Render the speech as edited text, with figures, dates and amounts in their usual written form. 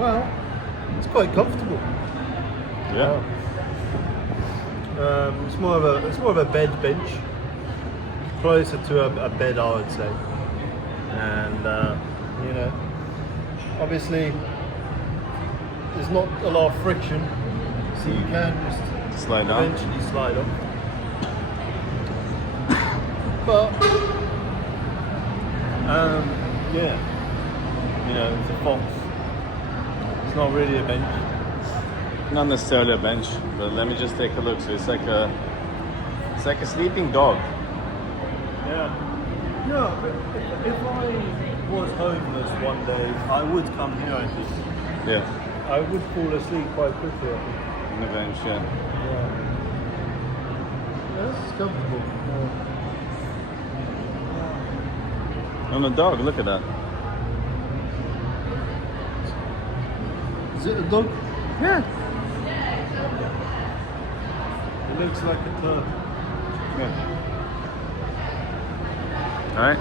Well, it's quite comfortable. Yeah. It's more of a bed bench, closer to a bed, I would say. And you know, obviously, there's not a lot of friction, so you can just Slide down. eventually slide off. But yeah, you know, it's a fox. It's not really a bench. Not necessarily a bench, but let me just take a look. So it's like a sleeping dog. Yeah. No, but if I was homeless one day, I would come here and just, Yeah. I would fall asleep quite quickly, I think. On the bench, yeah. Yeah. This is comfortable. On a dog, look at that. Is it a dog? Yeah. It looks like a turtle. Yeah. All right.